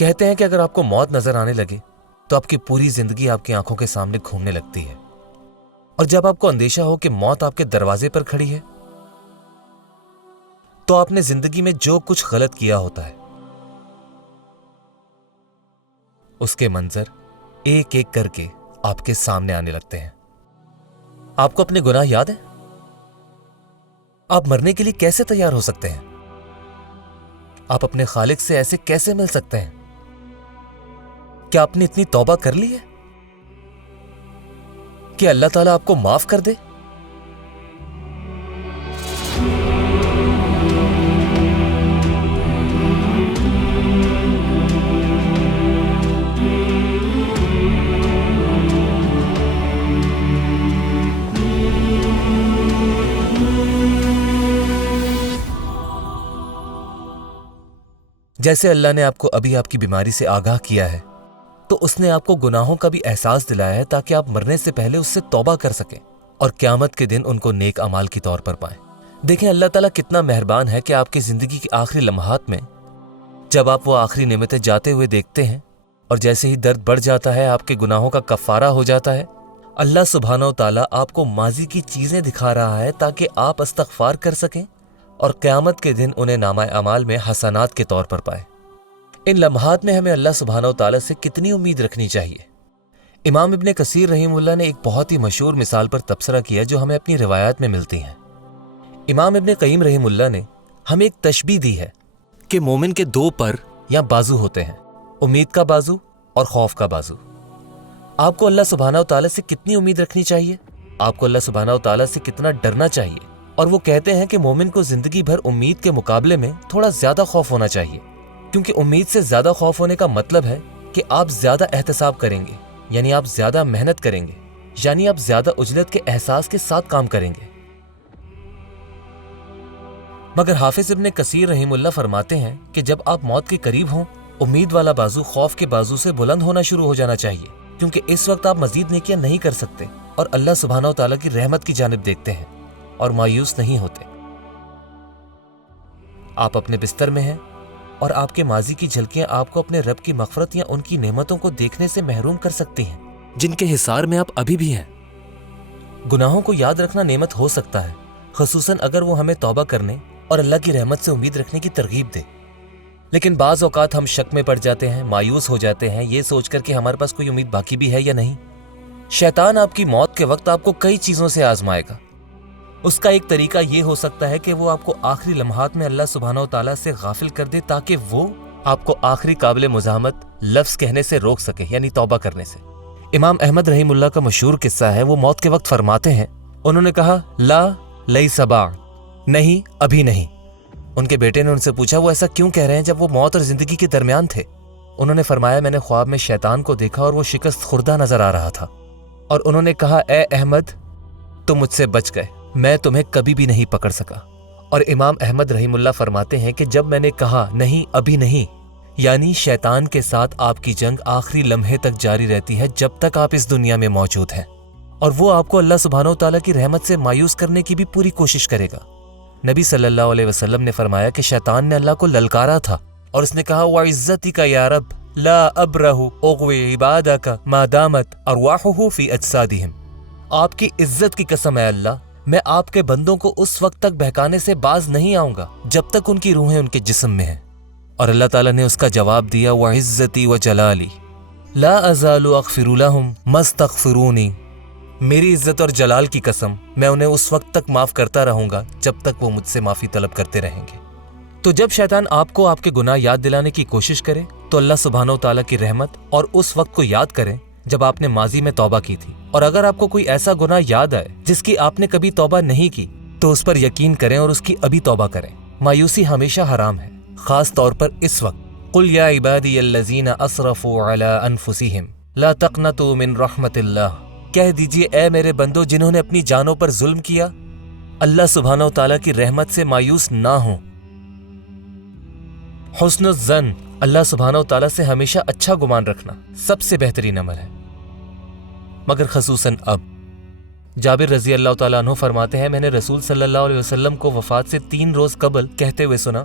کہتے ہیں کہ اگر آپ کو موت نظر آنے لگے تو آپ کی پوری زندگی آپ کی آنکھوں کے سامنے گھومنے لگتی ہے، اور جب آپ کو اندیشہ ہو کہ موت آپ کے دروازے پر کھڑی ہے تو آپ نے زندگی میں جو کچھ غلط کیا ہوتا ہے اس کے منظر ایک ایک کر کے آپ کے سامنے آنے لگتے ہیں۔ آپ کو اپنے گناہ یاد ہیں؟ آپ مرنے کے لیے کیسے تیار ہو سکتے ہیں؟ آپ اپنے خالق سے ایسے کیسے مل سکتے ہیں؟ کیا آپ نے اتنی توبہ کر لی ہے کہ اللہ تعالیٰ آپ کو معاف کر دے؟ جیسے اللہ نے آپ کو ابھی آپ کی بیماری سے آگاہ کیا ہے تو اس نے آپ کو گناہوں کا بھی احساس دلایا ہے تاکہ آپ مرنے سے پہلے اس سے توبہ کر سکیں اور قیامت کے دن ان کو نیک اعمال کے طور پر پائیں۔ دیکھیں اللہ تعالیٰ کتنا مہربان ہے کہ آپ کی زندگی کے آخری لمحات میں جب آپ وہ آخری نعمتیں جاتے ہوئے دیکھتے ہیں اور جیسے ہی درد بڑھ جاتا ہے، آپ کے گناہوں کا کفارہ ہو جاتا ہے، اللہ سبحانہ و تعالیٰ آپ کو ماضی کی چیزیں دکھا رہا ہے تاکہ آپ استغفار کر سکیں اور قیامت کے دن انہیں نامہ اعمال میں حسنات کے طور پر پائیں۔ ان لمحات میں ہمیں اللہ سبحانہ و تعالیٰ سے کتنی امید رکھنی چاہیے۔ امام ابن کثیر رحمہ اللہ نے ایک بہت ہی مشہور مثال پر تبصرہ کیا جو ہمیں اپنی روایات میں ملتی ہیں۔ امام ابن قیم رحمہ اللہ نے ہمیں ایک تشبیہ دی ہے کہ مومن کے دو پر یا بازو ہوتے ہیں، امید کا بازو اور خوف کا بازو۔ آپ کو اللہ سبحانہ و تعالیٰ سے کتنی امید رکھنی چاہیے؟ آپ کو اللہ سبحانہ و تعالیٰ سے کتنا ڈرنا چاہیے؟ اور وہ کہتے ہیں کہ مومن کو زندگی بھر امید کے مقابلے میں تھوڑا زیادہ خوف ہونا چاہیے، کیونکہ امید سے زیادہ خوف ہونے کا مطلب ہے کہ آپ زیادہ احتساب کریں گے، یعنی آپ زیادہ محنت کریں گے، یعنی آپ زیادہ عجلت کے احساس کے ساتھ کام کریں گے۔ مگر حافظ ابن کثیر رحمہ اللہ فرماتے ہیں کہ جب آپ موت کے قریب ہوں، امید والا بازو خوف کے بازو سے بلند ہونا شروع ہو جانا چاہیے، کیونکہ اس وقت آپ مزید نیکیاں نہیں کر سکتے اور اللہ سبحانہ و تعالیٰ کی رحمت کی جانب دیکھتے ہیں اور مایوس نہیں ہوتے۔ آپ اپنے بستر میں ہیں اور آپ کے ماضی کی جھلکیاں آپ کو اپنے رب کی مغفرت یا ان کی نعمتوں کو دیکھنے سے محروم کر سکتی ہیں جن کے حصار میں آپ ابھی بھی ہیں۔ گناہوں کو یاد رکھنا نعمت ہو سکتا ہے، خصوصاً اگر وہ ہمیں توبہ کرنے اور اللہ کی رحمت سے امید رکھنے کی ترغیب دے، لیکن بعض اوقات ہم شک میں پڑ جاتے ہیں، مایوس ہو جاتے ہیں یہ سوچ کر کہ ہمارے پاس کوئی امید باقی بھی ہے یا نہیں۔ شیطان آپ کی موت کے وقت آپ کو کئی چیزوں سے آزمائے گا۔ اس کا ایک طریقہ یہ ہو سکتا ہے کہ وہ آپ کو آخری لمحات میں اللہ سبحانہ و تعالیٰ سے غافل کر دے تاکہ وہ آپ کو آخری قابل مزاحمت لفظ کہنے سے روک سکے، یعنی توبہ کرنے سے۔ امام احمد رحمہ اللہ کا مشہور قصہ ہے، وہ موت کے وقت فرماتے ہیں، انہوں نے کہا لا لیس بعد، نہیں ابھی نہیں۔ ان کے بیٹے نے ان سے پوچھا وہ ایسا کیوں کہہ رہے ہیں جب وہ موت اور زندگی کے درمیان تھے؟ انہوں نے فرمایا میں نے خواب میں شیطان کو دیکھا اور وہ شکست خوردہ نظر آ رہا تھا، اور انہوں نے کہا اے احمد تم مجھ سے بچ گئے، میں تمہیں کبھی بھی نہیں پکڑ سکا۔ اور امام احمد رحمہ اللہ فرماتے ہیں کہ جب میں نے کہا نہیں ابھی نہیں، یعنی شیطان کے ساتھ آپ کی جنگ آخری لمحے تک جاری رہتی ہے جب تک آپ اس دنیا میں موجود ہیں، اور وہ آپ کو اللہ سبحانہ و تعالیٰ کی رحمت سے مایوس کرنے کی بھی پوری کوشش کرے گا۔ نبی صلی اللہ علیہ وسلم نے فرمایا کہ شیطان نے اللہ کو للکارا تھا اور اس نے کہا وَعِزَّتِكَ يَا رَبْ لَا أَبْرَهُ أُغْوِي عِبَادَكَ مَا دَامَتْ أَرْوَاحُهُ فِي أَجْسَادِهِمْ، آپ کی عزت کی قسم ہے اللہ، میں آپ کے بندوں کو اس وقت تک بہکانے سے باز نہیں آؤں گا جب تک ان کی روحیں ان کے جسم میں ہیں۔ اور اللہ تعالیٰ نے اس کا جواب دیا وَعِزَّتِي وَجَلَالِي لَا أَزَالُ أَغْفِرُ لَهُمْ مَا اسْتَغْفِرُونِي، میری عزت اور جلال کی قسم میں انہیں اس وقت تک معاف کرتا رہوں گا جب تک وہ مجھ سے معافی طلب کرتے رہیں گے۔ تو جب شیطان آپ کو آپ کے گناہ یاد دلانے کی کوشش کرے تو اللہ سبحانہ و تعالیٰ کی رحمت اور اس وقت کو یاد کریں جب آپ نے ماضی میں توبہ کی تھی، اور اگر آپ کو کوئی ایسا گناہ یاد آئے جس کی آپ نے کبھی توبہ نہیں کی تو اس پر یقین کریں اور اس کی ابھی توبہ کریں۔ مایوسی ہمیشہ حرام ہے، خاص طور پر اس وقت۔ قُلْ يَا عِبَادِيَ الَّذِينَ أَسْرَفُوا عَلَىٰ أَنفُسِهِمْ لَا تَقْنَطُوا مِنْ رَحْمَةِ اللَّهِ، کہہ دیجئے اے میرے بندو جنہوں نے اپنی جانوں پر ظلم کیا، اللہ سبحانہ و تعالیٰ کی رحمت سے مایوس نہ ہوں۔ حسن الظن، اللہ سبحانہ و تعالیٰ سے ہمیشہ اچھا گمان رکھنا سب سے بہترین عمل ہے، مگر خصوصاً اب۔ جابر رضی اللہ تعالیٰ عنہ فرماتے ہیں میں نے رسول صلی اللہ علیہ وسلم کو وفات سے 3 روز قبل کہتے ہوئے سنا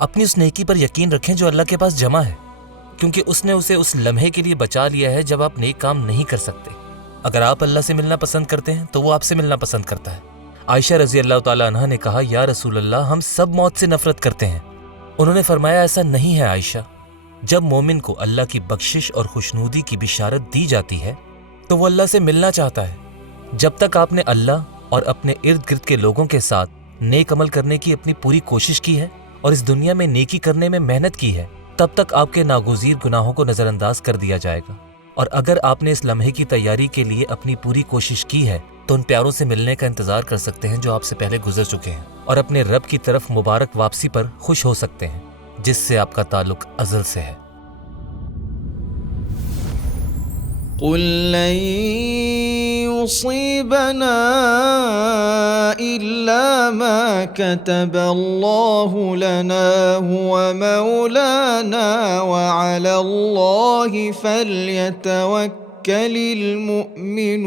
اپنی اس نیکی پر یقین رکھیں جو اللہ کے پاس جمع ہے، کیونکہ اس نے اسے اس لمحے کے لیے بچا لیا ہے جب آپ نیک کام نہیں کر سکتے۔ اگر آپ اللہ سے ملنا پسند کرتے ہیں تو وہ آپ سے ملنا پسند کرتا ہے۔ عائشہ رضی اللہ تعالیٰ عنہ نے کہا، یا رسول اللہ، ہم سب موت سے نفرت کرتے ہیں۔ انہوں نے فرمایا، ایسا نہیں ہے عائشہ، جب مومن کو اللہ کی بخشش اور خوشنودی کی بشارت دی جاتی ہے تو وہ اللہ سے ملنا چاہتا ہے۔ جب تک آپ نے اللہ اور اپنے ارد گرد کے لوگوں کے ساتھ نیک عمل کرنے کی اپنی پوری کوشش کی ہے اور اس دنیا میں نیکی کرنے میں محنت کی ہے، تب تک آپ کے ناگزیر گناہوں کو نظر انداز کر دیا جائے گا۔ اور اگر آپ نے اس لمحے کی تیاری کے لیے اپنی پوری کوشش کی ہے تو ان پیاروں سے ملنے کا انتظار کر سکتے ہیں جو آپ سے پہلے گزر چکے ہیں، اور اپنے رب کی طرف مبارک واپسی پر خوش ہو سکتے ہیں جس سے آپ کا تعلق ازل سے ہے۔ قل لن يصيبنا إلا ما كتب الله لنا هو مولانا وعلى الله فليتوكل المؤمنون۔